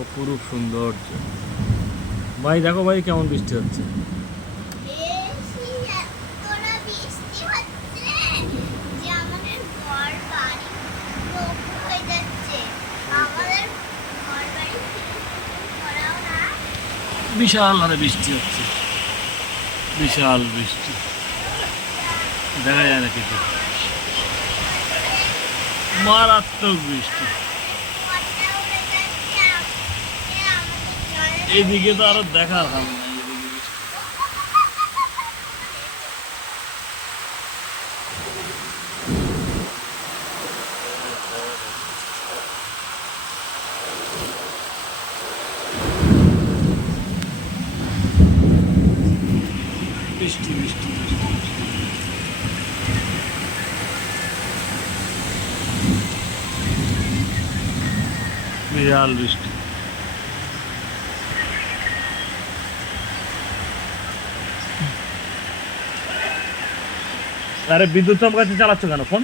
অপরূপ সৌন্দর্য। ভাই দেখো ভাই কেমন বৃষ্টি হচ্ছে। বিশাল হারে বৃষ্টি হচ্ছে, বিশাল বৃষ্টি, দেখা যায় না কিছু, মারাত্মক বৃষ্টি। এইদিকে তো আরো দেখার হাল নাই। বৃষ্টি বৃষ্টি বৃষ্টি বৃষ্টি, বিশাল বৃষ্টি। আরে বিদ্যুৎ চমকাচ্ছে, চালাচ্ছ কেন ফোন?